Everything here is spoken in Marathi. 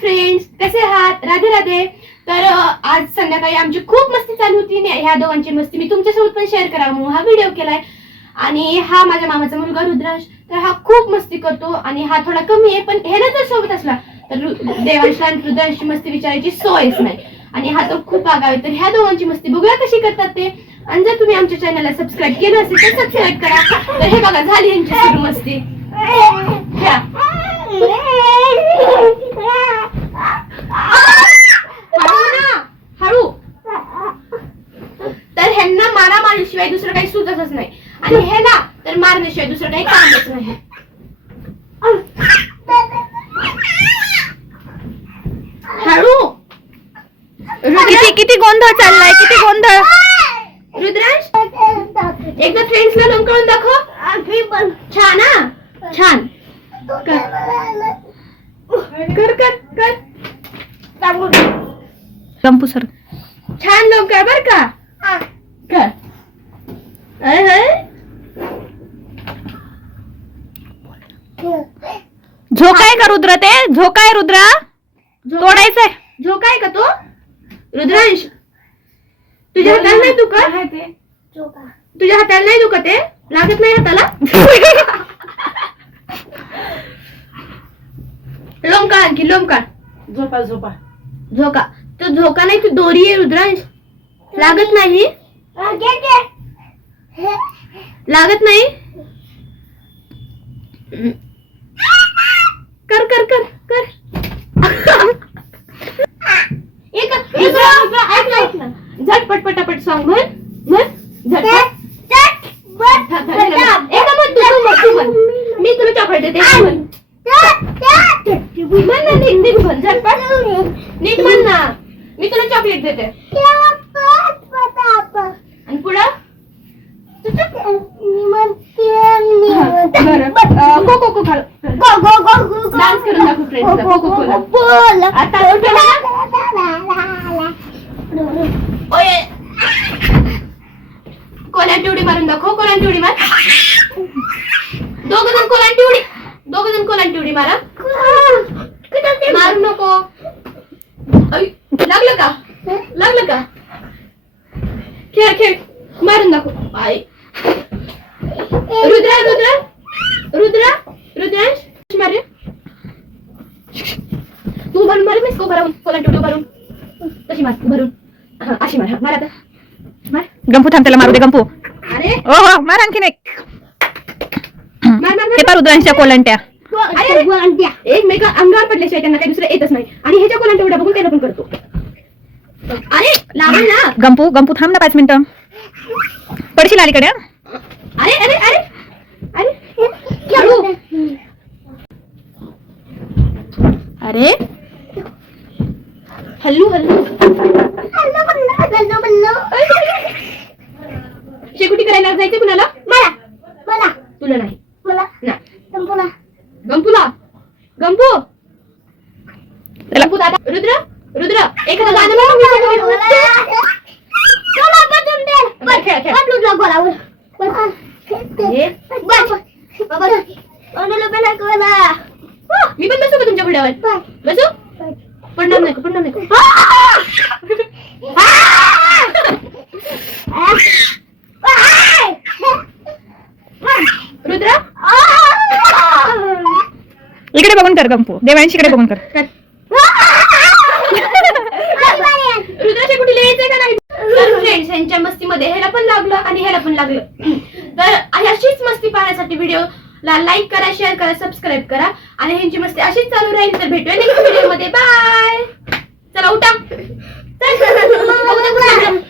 फ्रेंड्स कसे आहात? राधे राधे. तर आज संध्याकाळी आमची खूप मस्ती चालू होती ह्या दोघांची मस्ती मी तुमच्यासोबत पण शेअर करा म्हणून हा व्हिडिओ केलाय. आणि हा माझ्या मामाचा मुलगा रुद्रांश. तर हा खूप मस्ती करतो आणि हा थोडा कमी आहे पण ह्याला जर सोबत असला. तर देवांश आणि रुद्रांशची मस्ती विचारायची सोयच नाही. आणि हा तर खूप आगावे आहे. तर ह्या दोघांची मस्ती बघूया कशी करतात ते. आणि जर तुम्ही आमच्या चॅनलला सबस्क्राईब केलं असेल तर सबस्क्राईब करा. तर हे बघा झाली यांची सुरू मस्ती. घ्या. हळू ना हळू तर ह्यांना मारा मारल्याशिवाय दुसरं काही सुचतच नाही. आणि ह्याला तर मारण्याशिवाय दुसरं काही कामच नाही. हळू. किती किती गोंधळ चाललाय किती गोंधळ? रुद्रांश एकदा फ्रेंड्सला लोंकाळून दाखव. छान हा? छान. कर. कर कर गंपू सर. छान लोंकाळ बर का? झोकाय का रुद्र ते? झोकाय रुद्रा? तोडायचंय. झोका आहे का तो? रुद्रांश तुझ्या हाताला नाही दुखत? तुझ्या हाताला नाही दुखत आहे लागत नाही हाताला? लोंकाळ आणखी लोंकाळ झोपा झोपा. झोका. तो झोका नाही तू दोरी आहे रुद्रांश. लागत नाही? लागत नाही. कर कर कर. एक झटपट पटापट सॉंग म्हण म्हण झटपट मी तुला चॉकलेट देते म्हण. म्हण ना नीट नीट म्हण झटपट नीट म्हण ना. मी तुला चॉकलेट देते आणि पुढं बरं अं, कोको कोको खाल डान्स करून दाखव फ्रेंड्सला कोको कोला आता? ओय. कोलांटी उडी मारून दाखव कोलांटी उडी मार. दोघ जण कोलांटी उडी दोघ जण कोलांटी उडी मारा. मारू नको. लागलं का? लागलं का? खेळ खेळ. मारून दाखव. आई रुद्रा रुद्रा. रुद्रा रुद्रांश मारे तू को भरून कोलांटी उडी भरून तशी मार भरून हा, अशी मार हा, मार आता. मार. गंपू थांब त्याला मारू दे गंपू. अरे. ओ हो मार आणखीन एक. मार मार हे मार पा रुद्रांच्या कोलंट्या अरे, अरे. एकमेका अंगावर पडल्याशिवाय त्यांना काही दुसरं येतच नाही. आणि ह्याच्या कोलांटी उड्या बघून त्याला पण करतो. अरे लागल ना. गंपू गंपू थांब ना पाच मिनिटं. पडशील अलीकडे हं? अरे अरे हळू अरे हल्लू हल्लू. शेकुटी करायला जायचं कुणाला? तुला नाही. नाही. गंपूला. गंपू? त्याला गंपू दादा. रुद्र? रुद्र. एखादा गाणं म्हणून बरं, खेळ, खेळ. हे, मी पण बसू का तुमच्या घोड्यावर बसू? पडणार नाही पडणार नाही? रुद्र? इकडे बघून कर गंपू. देवांशीकडे बघून कर. रुद्राच्या कुठे यायचंय का नाही? तर फ्रेंड्स यांच्या मस्तीमध्ये ह्याला पण लागलं आणि ह्याला पण लागलं. तर अशीच मस्ती पाहण्यासाठी व्हिडिओ ला लाईक करा शेअर करा सबस्क्राईब करा. आणि ह्यांची मस्ती अशीच चालू राहील. तर भेटूया नेक्स्ट व्हिडिओमध्ये बाय चला उठा.